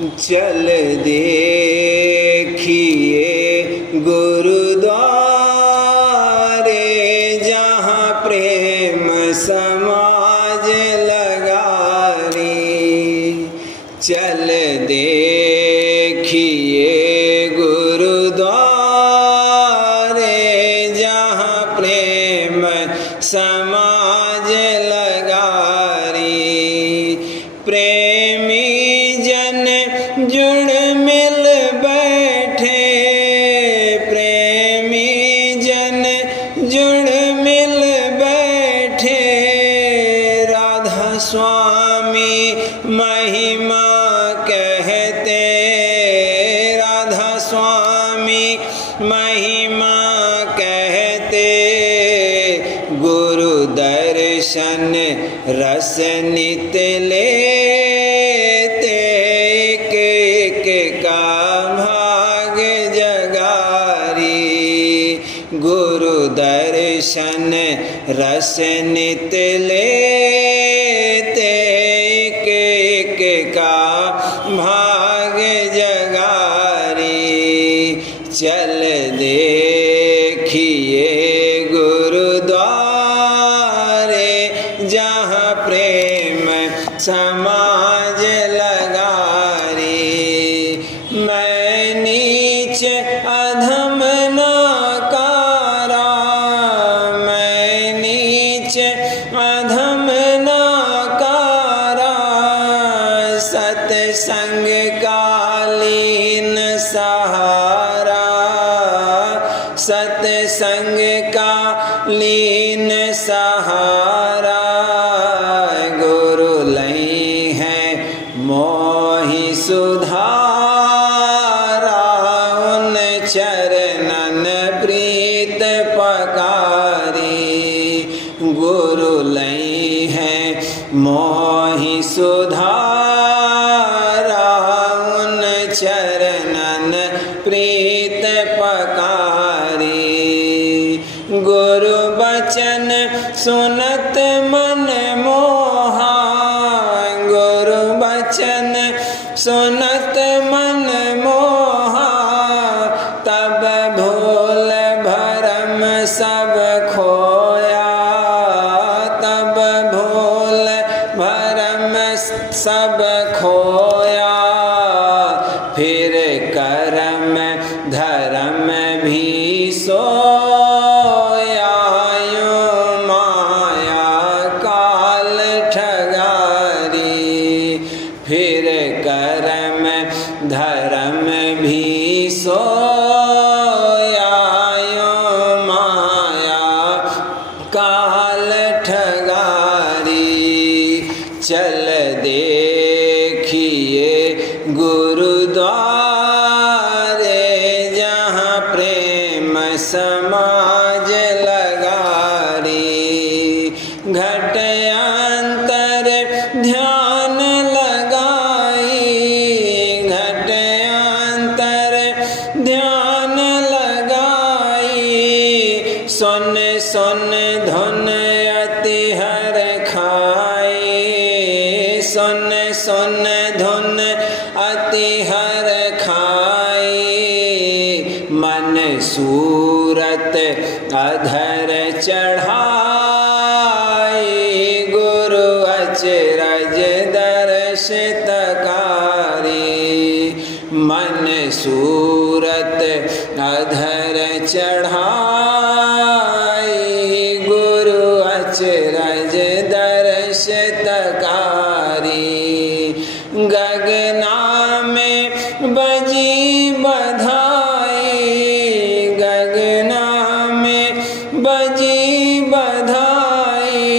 चल देखिए गुरुद्वारे जहाँ प्रेम समाज लगा रे। चल देखिए गुरुद्वारे जहाँ प्रेम समाज लगा रे। प्रेमी जन जुड़ मिल बैठे, प्रेमी जन जुड़ मिल बैठे, राधा स्वामी महिमा कहते, राधा स्वामी महिमा कहते। गुरु दर्शन रस नित लेते, एक एक का भाग जगारी। गुरु दर्शन रस नित लेते, एक एक का भाग जगारी। चल देखिए गुरुद्वारे जहाँ प्रेम समाज लगा रे। मैं नीच अधम नाकारा, मैं नीच अधम नाकारा, सत्संग कालीन सहारा, सत्संग का लीन सहारा। गुरु लई है मोहि सुधारा, उन चरणन प्रीत पकारी। गुरु लई है मोहि सुधारा, उन चरणन प्रीत पकारी। गुरु बचन सुनत मन मोहा, गुरु बचन सुनत मन मोहा, तब भूल भरम सब खोया, तब भूल भरम सब खोया। फिर करम धर्म भी सोया, यूं माया काल ठगारी। फिर करम धर्म भी सोया, यूं माया काल ठगारी। चल देखिए गुरुद्वारे जहाँ प्रेम समाज लगा रे। घटयांतर ध्यान लगाई, घटयांतर ध्यान लगाई, सुन सुन धुन अति हर खाए, सुन सुन धुन अति हर खाए। मन सूरत अधर चढ़ाए, गुरु अचरज दर्शित कारी। मन सूरत अधर चढ़ाए, गुरु अचरज दर्शित कारी। गगना में बजी बधाई, गगना में बजी बधाई,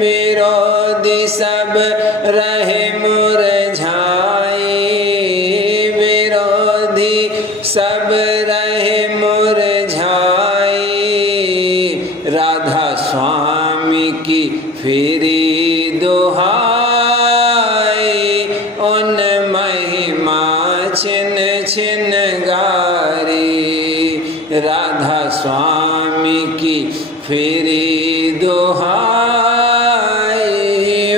विरोधी सब रहे मुरझाए, विरोधी सब रहे मुरझाए। राधा स्वामी की फिरी दुहाई, उन महिमा छिन छिन गारी। राधा स्वामी की फिरी दुहाई,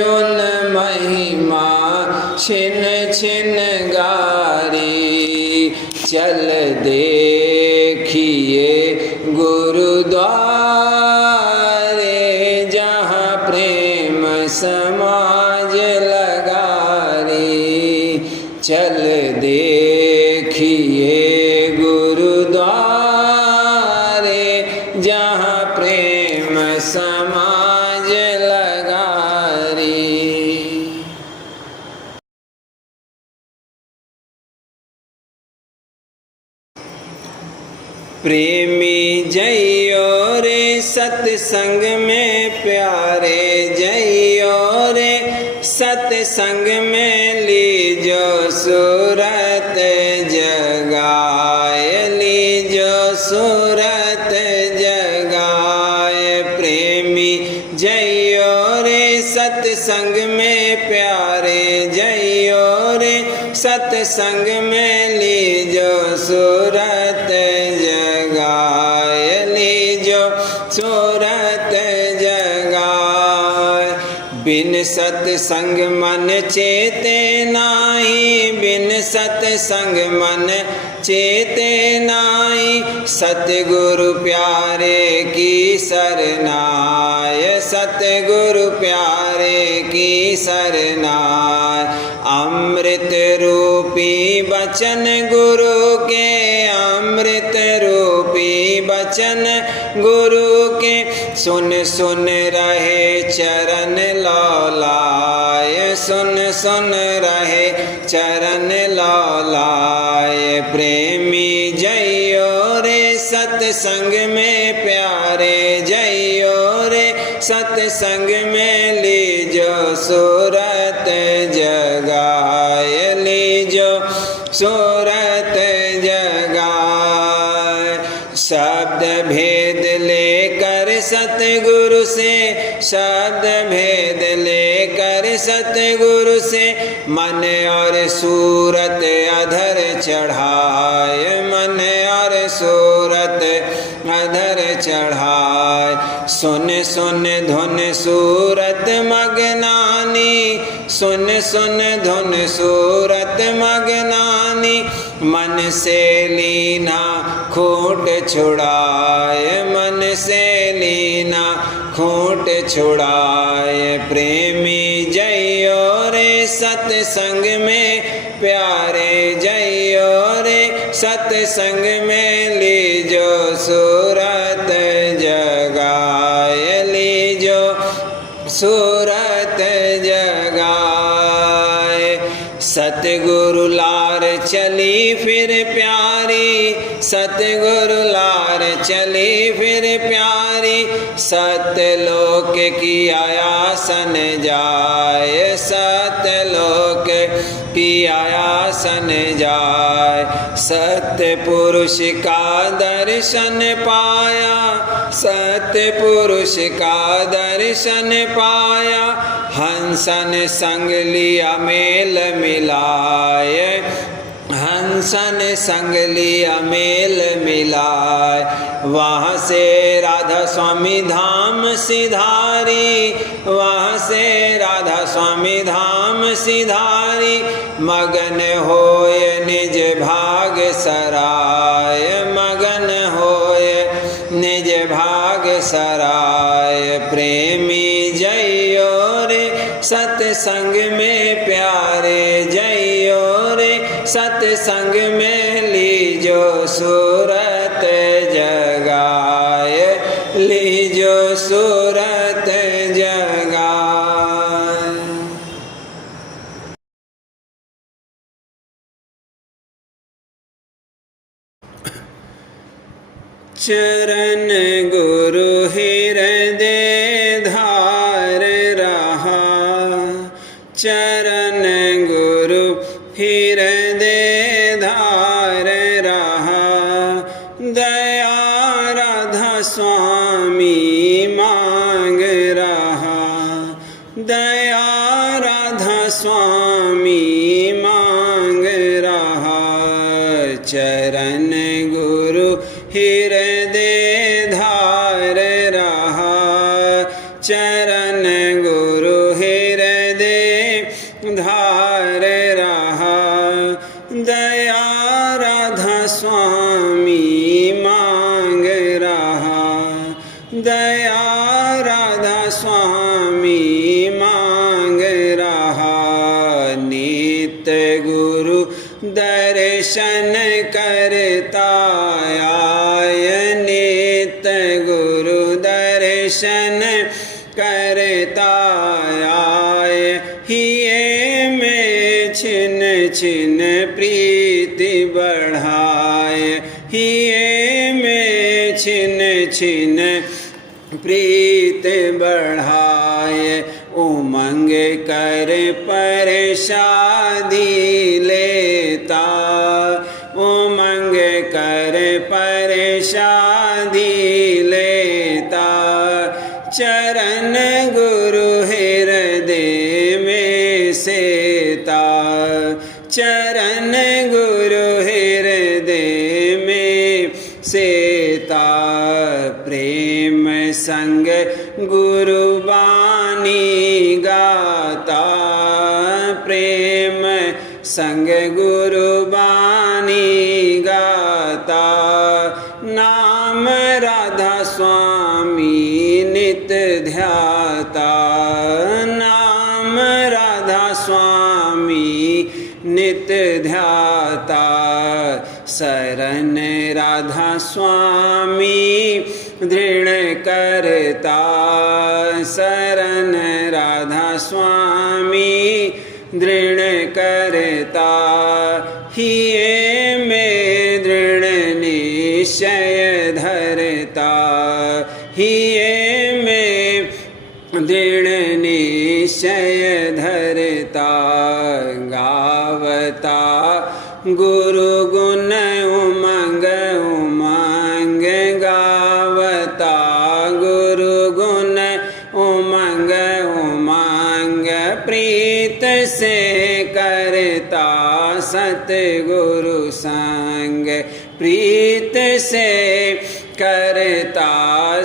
उन महिमा छिन छिन चल देखिए गुरुद्वारे, जहाँ प्रेम समाज लगा रे। चल देखिए गुरुद्वारे, जहाँ प्रेम समाज लगा रे। प्रेमी जइयो रे सत्संग में प्यारे, जइयो रे सत्संग में लीजो सूरत जगाए, लीजो सूरत जगाए। प्रेमी जइयो रे सत्संग में प्यारे, जइयो रे सत्संग में लीजो सूरत जगाए, लीजो सूरत जगाए। बिन सत्संग मन चेते नाही, बिन सत्संग मन चेते नाही। सतगुरु प्यारे की सरनाय, सतगुरु प्यारे की सरनाय। अमृत रूपी बचन गुरु के, अमृत रूपी बचन गुरु के। सुन सुन रहे चरण लौलाए, सुन सुन रहे चरण लौलाए। प्रेमी जइयो रे सत्संग में प्यारे, जइयो रे सत्संग में लीजो सूरत जगाए, लीजो सूरत जगाए। शब्द भेद लेकर सतगुरु से, शब्द भेद लेकर सतगुरु से। मन और सूरत अधर चढ़ाए, मन और सूरत अधर चढ़ाए। सुन सुन धुन सूरत मगनानी, सुन सुन धुन सूरत मगनानी। मन से लीना खूंट छुड़ाए, मन से लीना खूंट छुड़ाए। प्रेमी जइयो रे सत्संग में प्यारे, जइयो रे सत्संग में लीजो सूरत जगाए, लीजो सूरत जगाए। सतगुरु लार चली फिर प्यारी, सतगुरु लार चली फिर प्यारी। सतलोक की आयासन जाए, सतलोक की आयासन जाए। सत्य पुरुष का दर्शन पाया, सत्य पुरुष का दर्शन पाया। हंसन संग लिया मेल मिलाए, हंसन संग लिया मेल मिलाए। वहाँ से राधा स्वामी धाम सिधारी, वहाँ से राधा स्वामी धाम सिधारी। मगन होय निज भाग सराय, मगन होय निज भाग सराय। प्रेमी जइयो रे सत्संग में प्यारे, जइयो रे सत्संग में लीजो सूरत जगाए, लीजो सूरत जगाए। चरण गुरु हृदय धार रहा, चरण गुरु हृदय धार रहा। दया राधा स्वामी मांग रहा, दया राधा स्वामी मांग रहा। चरण गुरु हृदय धार रहा, चरण गुरु हृदय धार रहा। दया राधा दया राधा स्वामी मांग रहा। नित्य गुरु दर्शन करता आय, नित्य गुरु दर्शन करता आय। हिये में छिन छिन प्रीति बढ़ाए, हिये में छिन छिन प्रीति बढ़ाए। उमंग कर परसादी लेता, उमंग कर परसादी लेता। चरण गुरु हृदय में सेता, चरण गुरु हृदय में सेता। प्रेम संग गुरु बानी गाता, प्रेम संग गुरु बानी गाता। नाम राधा स्वामी नित ध्याता, नाम राधा स्वामी नित ध्याता। शरण राधा स्वामी दृढ़ करता, शरण राधा स्वामी दृढ़ करता। हिये में दृढ़ निश्चय धरता, हिये में दृढ़ निश्चय धरता। गावता गुरु गुण उमंग उमंग, गावता गुरु गुण उमंग उमंग। प्रीत से करता सतगुरु संग, प्रीत से करता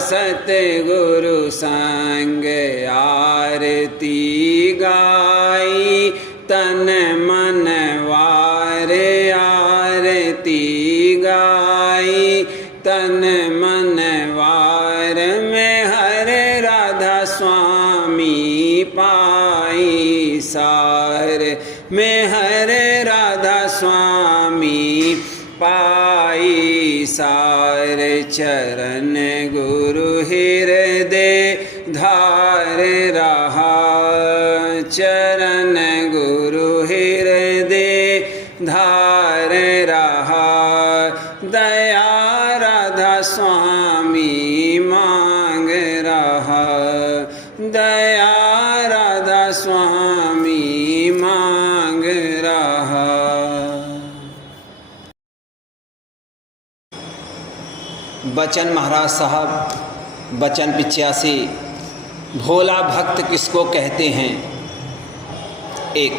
सतगुरु संग। आरती गाई तन मन वार, आरती गाई तन मन वार। में हर राधा स्वामी पाई सार, में हर राधा स्वामी पाई सार। चरण गुरु हृदय धार रहा, चरण गुरु हृदय धार रहा। दया राधा स्वामी मांग रहा, दया राधा स्वामी मांग रहा। बचन महाराज साहब, बचन 85। भोला भक्त किसको कहते हैं? एक,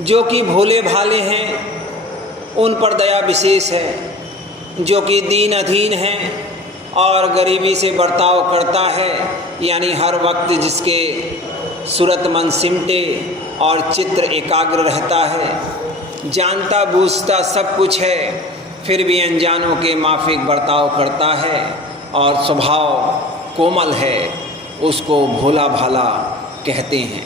जो कि भोले भाले हैं उन पर दया विशेष है। जो कि दीन अधीन हैं और गरीबी से बर्ताव करता है, यानी हर वक्त जिसके सूरत मन सिमटे और चित्त एकाग्र रहता है, जानता बूझता सब कुछ है, फिर भी अनजानों के माफिक बर्ताव करता है और स्वभाव कोमल है, उसको भोला भाला कहते हैं।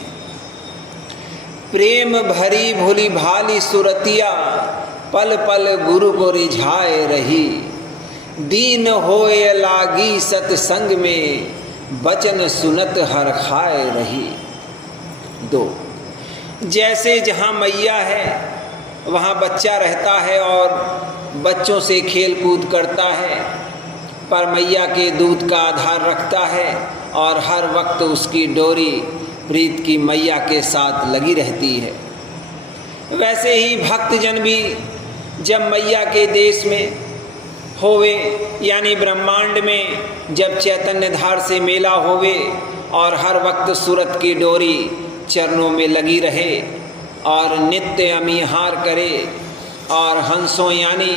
प्रेम भरी भोली भाली सुरतिया, पल पल गुरु को रिझाए रही। दीन होए लागी सत्संग में, बचन सुनत हर खाए रही। 2, जैसे जहाँ मैया है वहाँ बच्चा रहता है और बच्चों से खेल कूद करता है, पर मैया के दूध का आधार रखता है और हर वक्त उसकी डोरी प्रीत की मैया के साथ लगी रहती है। वैसे ही भक्तजन भी जब मैया के देश में होवे, यानी ब्रह्मांड में जब चैतन्य धार से मेला होवे और हर वक्त सूरत की डोरी चरणों में लगी रहे और नित्य अमीहार करे और हंसों यानी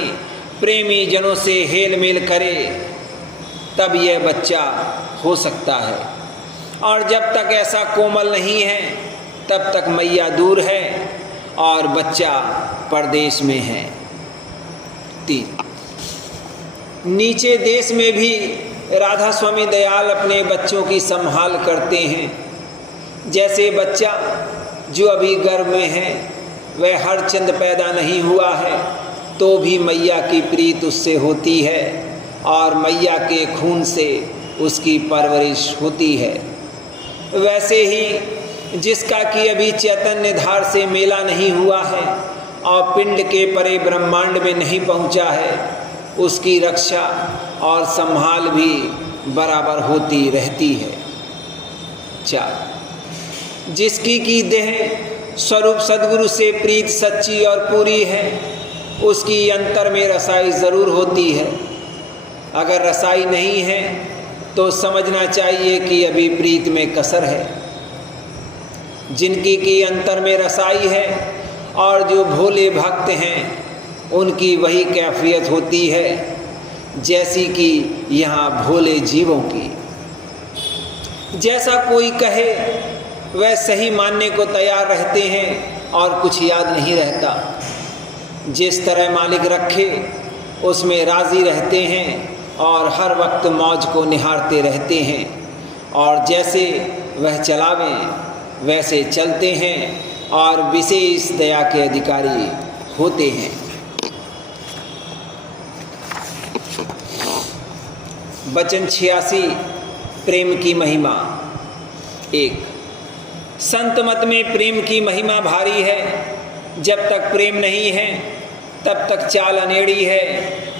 प्रेमी जनों से हेल मेल करे, तब यह बच्चा हो सकता है। और जब तक ऐसा कोमल नहीं है तब तक मैया दूर है और बच्चा परदेश में है। 3, नीचे देश में भी राधा स्वामी दयाल अपने बच्चों की संभाल करते हैं। जैसे बच्चा जो अभी गर्भ में है, वह हर चंद पैदा नहीं हुआ है तो भी मैया की प्रीत उससे होती है और मैया के खून से उसकी परवरिश होती है। वैसे ही जिसका कि अभी चैतन्य धार से मेला नहीं हुआ है और पिंड के परे ब्रह्मांड में नहीं पहुंचा है, उसकी रक्षा और संभाल भी बराबर होती रहती है। 4 जिसकी की देह स्वरूप सद्गुरु से प्रीत सच्ची और पूरी है, उसकी अंतर में रसाई ज़रूर होती है। अगर रसाई नहीं है तो समझना चाहिए कि अभी प्रीत में कसर है। जिनकी की अंतर में रसाई है और जो भोले भक्त हैं, उनकी वही कैफियत होती है जैसी कि यहाँ भोले जीवों की। जैसा कोई कहे वह सही मानने को तैयार रहते हैं और कुछ याद नहीं रहता। जिस तरह मालिक रखे उसमें राज़ी रहते हैं और हर वक्त मौज को निहारते रहते हैं, और जैसे वह चलावें वैसे चलते हैं और विशेष दया के अधिकारी होते हैं। वचन 86 प्रेम की महिमा। 1 संत मत में प्रेम की महिमा भारी है। जब तक प्रेम नहीं है तब तक चाल अनेड़ी है,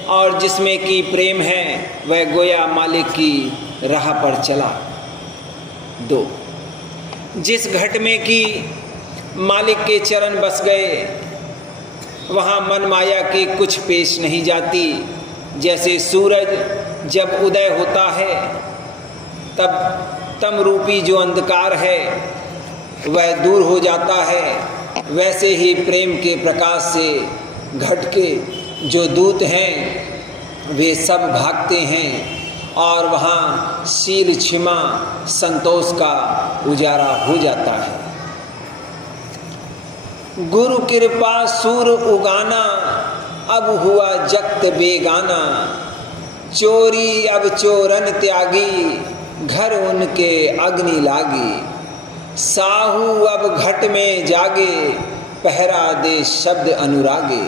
और जिसमें कि प्रेम है वह गोया मालिक की राह पर चला। 2 जिस घट में कि मालिक के चरण बस गए, वहाँ मन माया की कुछ पेश नहीं जाती। जैसे सूरज जब उदय होता है तब तम रूपी जो अंधकार है वह दूर हो जाता है, वैसे ही प्रेम के प्रकाश से घट के जो दूत हैं वे सब भागते हैं और वहाँ शील क्षमा संतोष का उजारा हो जाता है। गुरु कृपा सूर उगाना, अब हुआ जगत बेगाना। चोरी अब चोरन त्यागी, घर उनके अग्नि लागी। साहू अब घट में जागे, पहरा दे शब्द अनुरागे।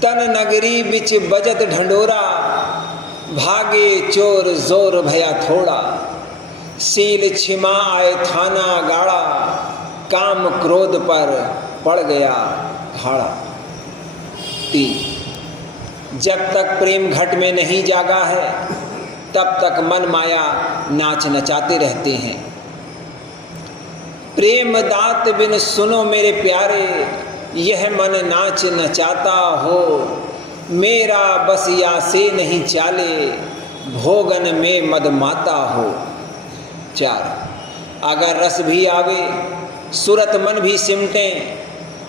तन नगरी बिच बजत ढंडोरा, भागे चोर जोर भया थोड़ा। शील छिमा आए थाना गाड़ा, काम क्रोध पर पड़ गया भाड़ा। 3 जब तक प्रेम घट में नहीं जागा है तब तक मन माया नाच नचाते रहते हैं। प्रेम दात बिन सुनो मेरे प्यारे, यह मन नाच नचाता हो। मेरा बस या से नहीं चाले, भोगन में मदमाता हो। 4 अगर रस भी आवे, सूरत मन भी सिमटे,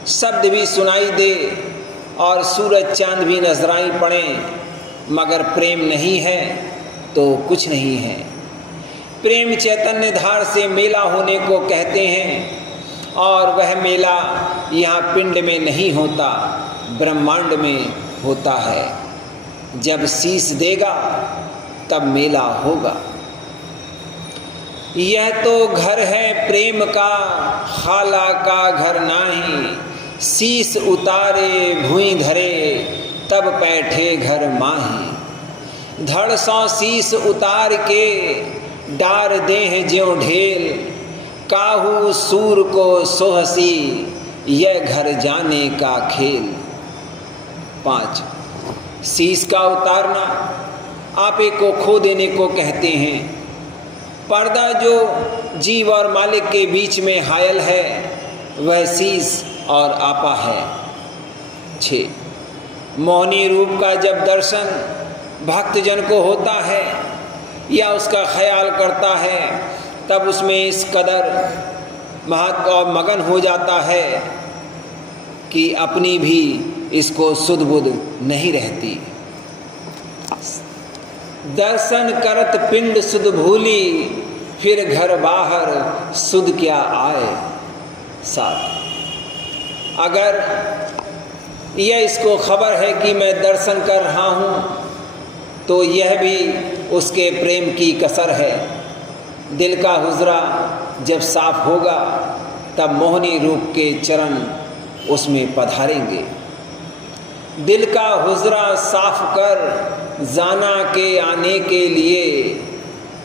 शब्द भी सुनाई दे और सूरज चांद भी नजराई पड़े, मगर प्रेम नहीं है तो कुछ नहीं है। प्रेम चैतन्य धार से मेला होने को कहते हैं, और वह मेला यहाँ पिंड में नहीं होता, ब्रह्मांड में होता है। जब शीश देगा तब मेला होगा। यह तो घर है प्रेम का, खाला का घर नाही। शीश उतारे भुई धरे, तब बैठे घर माही। धड़ सौ शीश उतार के, डार देह ज्यों ढेल। काहू सूर को सोहसी, यह घर जाने का खेल। 5 शीश का उतारना आपे को खो देने को कहते हैं। पर्दा जो जीव और मालिक के बीच में हायल है, वह शीश और आपा है। 6 मोहनी रूप का जब दर्शन भक्तजन को होता है या उसका ख्याल करता है, तब उसमें इस कदर महत्व और मगन हो जाता है कि अपनी भी इसको सुध बुध नहीं रहती। दर्शन करत पिंड सुध भूली, फिर घर बाहर सुध क्या आए। 7 अगर यह इसको खबर है कि मैं दर्शन कर रहा हूँ तो यह भी उसके प्रेम की कसर है। दिल का हुजरा जब साफ होगा तब मोहनी रूप के चरण उसमें पधारेंगे। दिल का हुजरा साफ कर जाना के आने के लिए,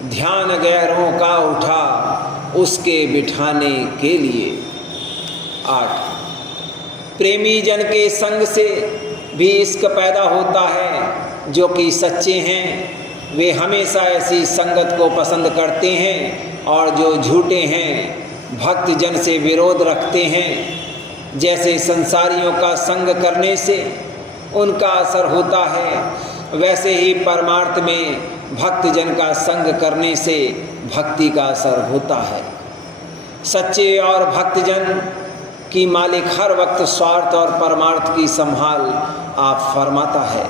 ध्यान गैरों का उठा उसके बिठाने के लिए। 8, प्रेमी जन के संग से भी इश्क पैदा होता है। जो कि सच्चे हैं वे हमेशा ऐसी संगत को पसंद करते हैं, और जो झूठे हैं भक्त जन से विरोध रखते हैं। जैसे संसारियों का संग करने से उनका असर होता है, वैसे ही परमार्थ में भक्त जन का संग करने से भक्ति का असर होता है। सच्चे और भक्त जन की मालिक हर वक्त स्वार्थ और परमार्थ की संभाल आप फरमाता है।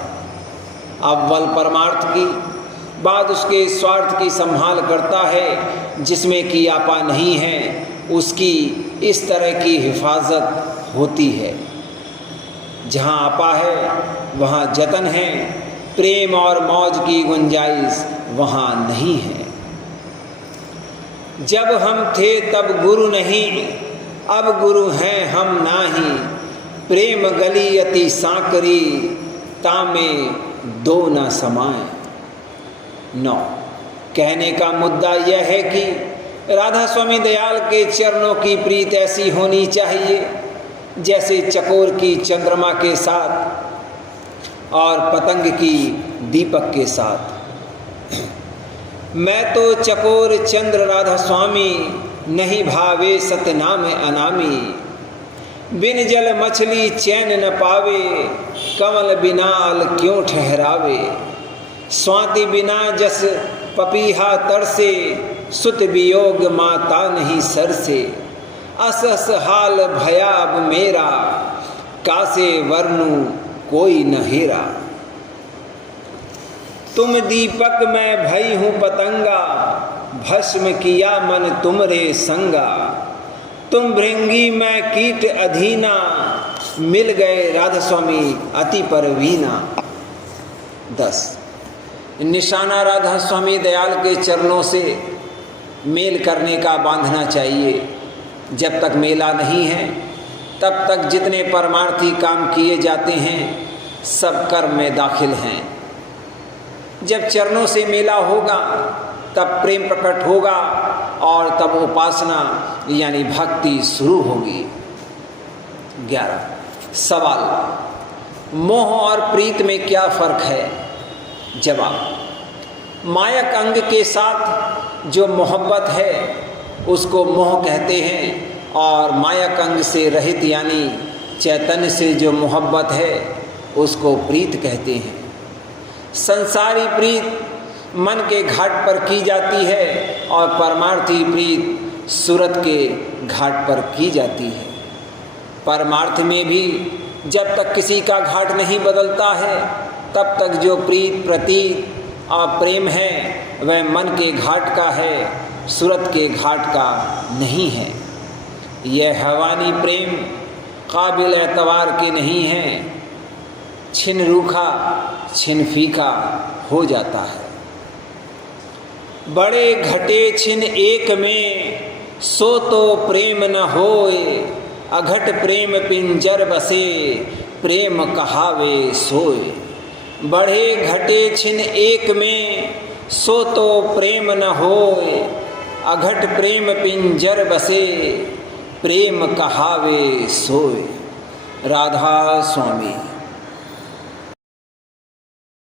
अव्वल परमार्थ की बाद उसके स्वार्थ की संभाल करता है। जिसमें कि आपा नहीं है उसकी इस तरह की हिफाजत होती है। जहाँ आपा है वहाँ जतन है, प्रेम और मौज की गुंजाइश वहाँ नहीं है। जब हम थे तब गुरु नहीं, अब गुरु हैं हम नाही। प्रेम गली अति सांकरी, तामे दो न समाए। 9, कहने का मुद्दा यह है कि राधा स्वामी दयाल के चरणों की प्रीत ऐसी होनी चाहिए जैसे चकोर की चंद्रमा के साथ और पतंग की दीपक के साथ। मैं तो चकोर चंद्र राधा स्वामी, नहीं भावे सतनाम अनामी। बिन जल मछली चैन न पावे, कमल बिनाल क्यों ठहरावे। स्वाति बिना जस पपीहा तरसे, सुत वियोग माता नहीं सर से। अस अस हाल भयाब मेरा, कासे वर्णु कोई न हेरा। तुम दीपक मैं भई हूँ पतंगा, भस्म किया मन तुमरे संगा। तुम भृंगी मैं कीट अधीना, मिल गए राधा स्वामी अति परवीना। 10, निशाना राधा स्वामी दयाल के चरणों से मेल करने का बांधना चाहिए। जब तक मेला नहीं है तब तक जितने परमार्थी काम किए जाते हैं सब कर्म में दाखिल हैं। जब चरणों से मेला होगा तब प्रेम प्रकट होगा और तब उपासना यानी भक्ति शुरू होगी। 11, सवाल, मोह और प्रीत में क्या फर्क है? जवाब, मायक अंग के साथ जो मोहब्बत है उसको मोह कहते हैं, और मायक अंग से रहित यानी चैतन्य से जो मोहब्बत है उसको प्रीत कहते हैं। संसारी प्रीत मन के घाट पर की जाती है और परमार्थी प्रीत सूरत के घाट पर की जाती है। परमार्थ में भी जब तक किसी का घाट नहीं बदलता है तब तक जो प्रीत प्रतीत और प्रेम है वह मन के घाट का है, सूरत के घाट का नहीं है। यह हवानी प्रेम काबिल एतबार के नहीं है, छिन रूखा छिन फीका हो जाता है। बड़े घटे छिन एक में, सो तो प्रेम न होए। अघट प्रेम पिंजर बसे, प्रेम कहावे सोए। बढ़े घटे छिन एक में, सो तो प्रेम न होए। अघट प्रेम पिंजर बसे, प्रेम कहावे सोए। राधा स्वामी।